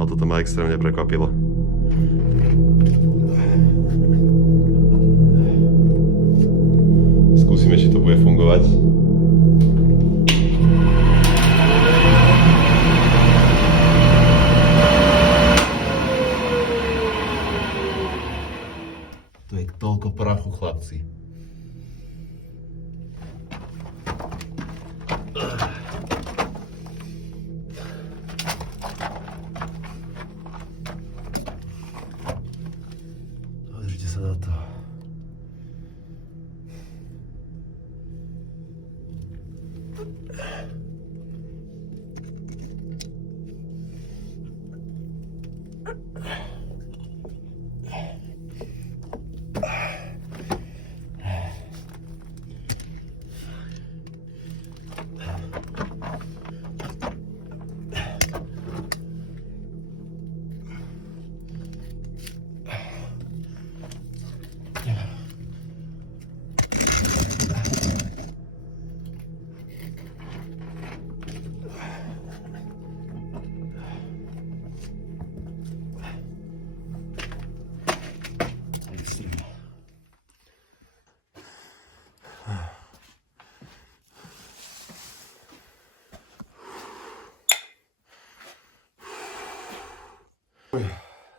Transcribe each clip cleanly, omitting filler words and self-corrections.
Ale toto ma extrémne prekvapilo. Skúsime, či to bude fungovať. To je toľko prachu, chlapci. Pozrite sa na to.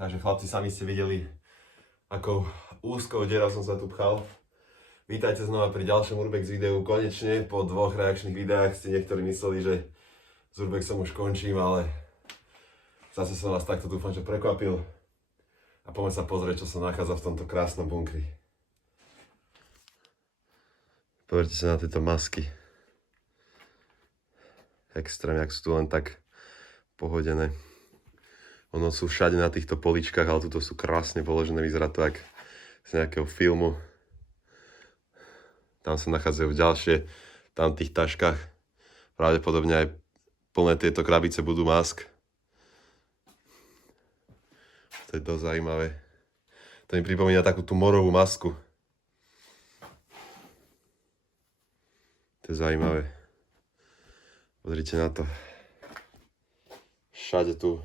Takže chlapci, sami ste videli, akou úzkou dierou som sa tu pchal. Vítajte znova pri ďalšom Urbex videu. Konečne po 2 reakčných videách ste niektorí mysleli, že s Urbexom už končím, ale zase som vás takto dúfam, že prekvapil. A poďme sa pozrieť, čo sa nachádza v tomto krásnom bunkri. Pozrite sa na tieto masky. Extrém, jak sú tu len tak pohodené. Ono sú všade na týchto poličkách, ale tuto sú krásne položené, vyzerá to jak z nejakého filmu. Tam sa nachádzajú ďalšie, tam v tých taškách. Pravdepodobne aj plné tieto krabice budú mask. To je dosť zaujímavé. To mi pripomína takú tú morovú masku. To je zaujímavé. Pozrite na to. Všade tu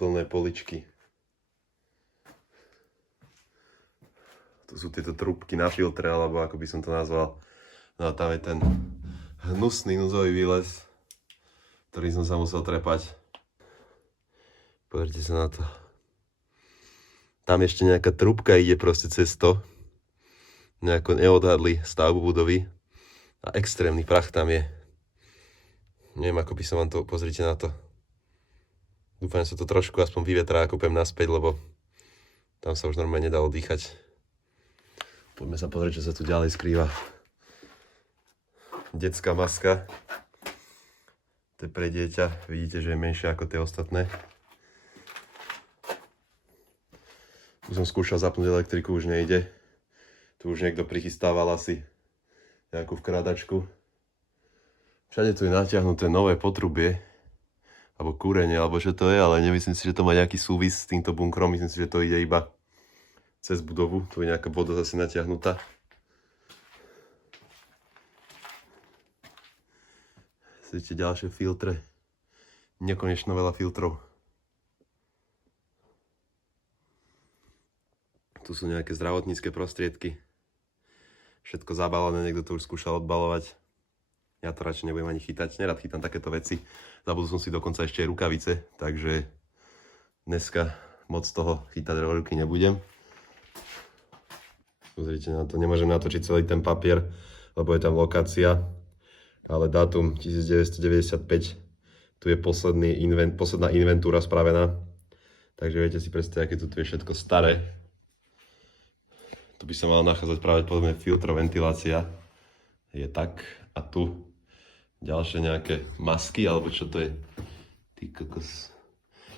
plné poličky. Tu sú tieto trúbky na filtre, alebo ako by som to nazval. No a tam je ten hnusný núdzový výlez, ktorý som sa musel trepať. Pozrite sa na to. Tam ešte nejaká trúbka ide proste cez to. Nejako neodhadli stavbu budovy. A extrémny prach tam je. Neviem, ako by som vám to... Pozrite na to. Dúfam, že sa to trošku aspoň vyvetrá, ako pôjdem naspäť, lebo tam sa už normálne nedalo dýchať. Poďme sa pozrieť, čo sa tu ďalej skrýva. Detská maska. To je pre dieťa. Vidíte, že je menšia ako tie ostatné. Tu som skúšal zapnúť elektriku, už nejde. Tu už niekto prichystával asi nejakú vkradačku. Všade tu je natiahnuté nové potrubie. Alebo kúrenie, alebo čo to je, ale nemyslím si, že to má nejaký súvis s týmto bunkrom. Myslím si, že to ide iba cez budovu. Tu je nejaká voda zase natiahnutá. Sledujte ďalšie filtre. Nekonečno veľa filtrov. Tu sú nejaké zdravotnícke prostriedky. Všetko zabalené, niekto to už skúšal odbalovať. Ja to radšej nebudem ani chytať, nerad chytám takéto veci. Zabudol som si dokonca ešte aj rukavice, takže dneska moc toho chytať do ruky nebudem. Pozrite na to, nemôžem natočiť celý ten papier, lebo je tam lokácia, ale dátum 1995, tu je posledná inventúra spravená, takže viete si predstaviť, aké tu je všetko staré. Tu by sa mala nachádzať práve podobne filtroventilácia, je tak, a tu ďalšie nejaké masky, alebo čo to je? Ty kokos.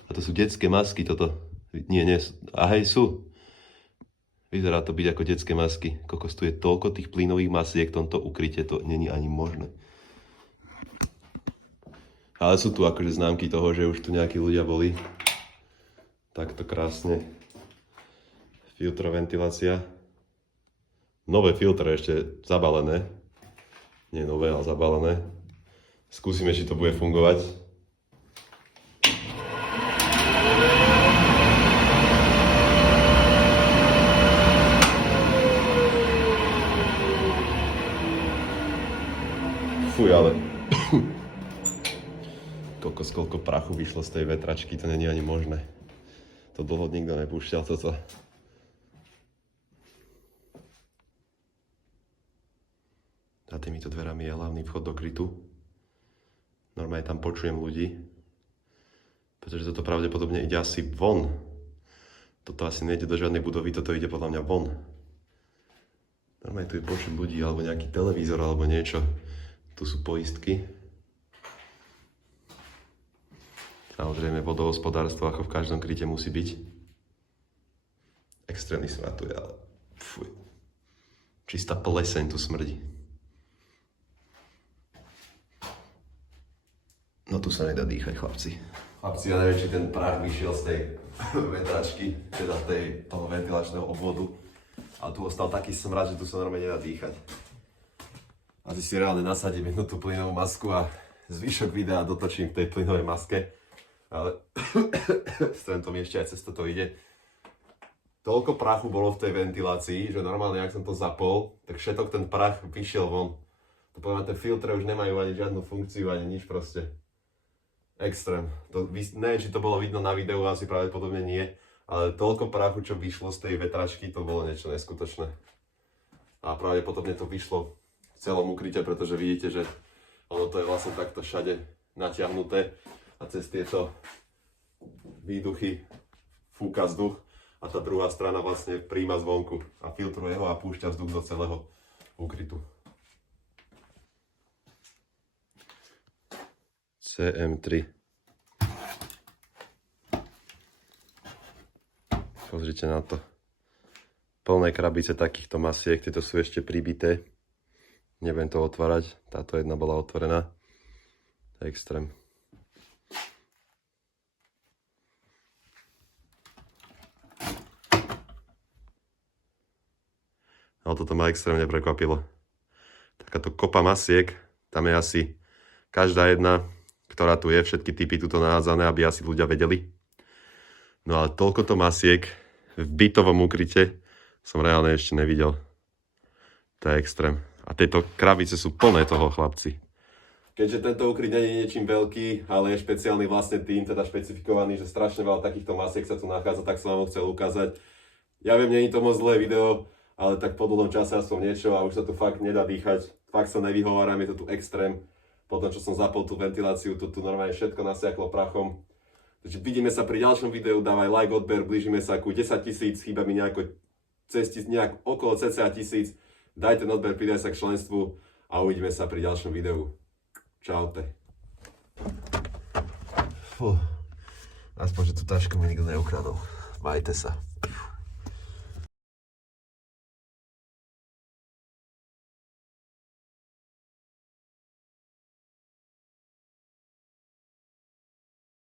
A to sú detské masky, toto. Nie, a hej, sú. Vyzerá to byť ako detské masky. Kokos, tu je toľko tých plynových masiek v tomto ukryte, to není ani možné. Ale sú tu akože známky toho, že už tu nejakí ľudia boli. Takto krásne. Filtroventilácia. Nové filtre ešte zabalené. Nie nové, ale zabalené. Skúsime, či to bude fungovať. Fuj, ale... koľko prachu vyšlo z tej vetračky, to není ani možné. To dlho nikto nepúšťal toto. Za týmito dverami je hlavný vchod do krytu. Normálne tam počujem ľudí, pretože toto pravdepodobne ide asi von. Toto asi nejde do žiadnej budovy, toto ide podľa mňa von. Normálne tu je počuť ľudí, alebo nejaký televízor, alebo niečo. Tu sú poistky. Samozrejme vodohospodárstvo, ako v každom kryte musí byť. Extrémny smrad tu je, ale fuj. Čistá pleseň tu smrdí. No tu sa nedá dýchať, chlapci. Chlapci, ja neviem, či ten prach vyšiel z tej vetračky, teda toho ventilačného obvodu. A tu ostal taký smrad, že tu sa normálne nedá dýchať. Asi si reálne nasadím jednu tú plynovú masku a zvyšok videa dotočím v tej plynovej maske. Ale strem to mi ešte aj cez toto ide. Toľko prachu bolo v tej ventilácii, že normálne, ak som to zapol, tak všetok ten prach vyšiel von. To poviem, tie filtre už nemajú ani žiadnu funkciu, ani nič proste. Extrém. Neviem, či to bolo vidno na videu, asi pravdepodobne nie, ale toľko prachu, čo vyšlo z tej vetračky, to bolo niečo neskutočné. A pravdepodobne to vyšlo v celom ukryte, pretože vidíte, že ono to je vlastne takto všade natiahnuté a cez tieto výduchy fúka vzduch a tá druhá strana vlastne príjma zvonku a filtruje ho a púšťa vzduch do celého úkrytu. CM3. Pozrite na to. Plné krabice takýchto masiek, tieto sú ešte pribité. Neviem to otvárať, táto jedna bola otvorená. Extrém. Ale toto ma extrémne prekvapilo. Takáto kopa masiek, tam je asi každá jedna, ktorá tu je, všetky typy tuto nahádzané, aby asi ľudia vedeli. No ale toľkoto masiek v bytovom ukryte som reálne ešte nevidel. To je extrém. A tieto krabice sú plné toho, chlapci. Keďže tento ukryt nie je niečím veľký, ale je špeciálny vlastne tým, teda špecifikovaný, že strašne veľa takýchto masiek sa tu nachádza, tak som vám ho chcel ukázať. Ja viem, nie je to moc zlé video, ale tak po dlhom čase aspoň niečo a už sa tu fakt nedá dýchať. Fakt sa nevyhováram, je to tu extrém. Potom, čo som zapol tú ventiláciu, tu normálne všetko nasiaklo prachom. Takže vidíme sa pri ďalšom videu, dávaj like, odber, blížime sa ku 10 000, chýba mi nejak okolo cca 1000. Daj ten odber, pridaj sa k členstvu a uvidíme sa pri ďalšom videu. Čaute. Aspoň, že tú tašku mi nikto neukradol. Majte sa.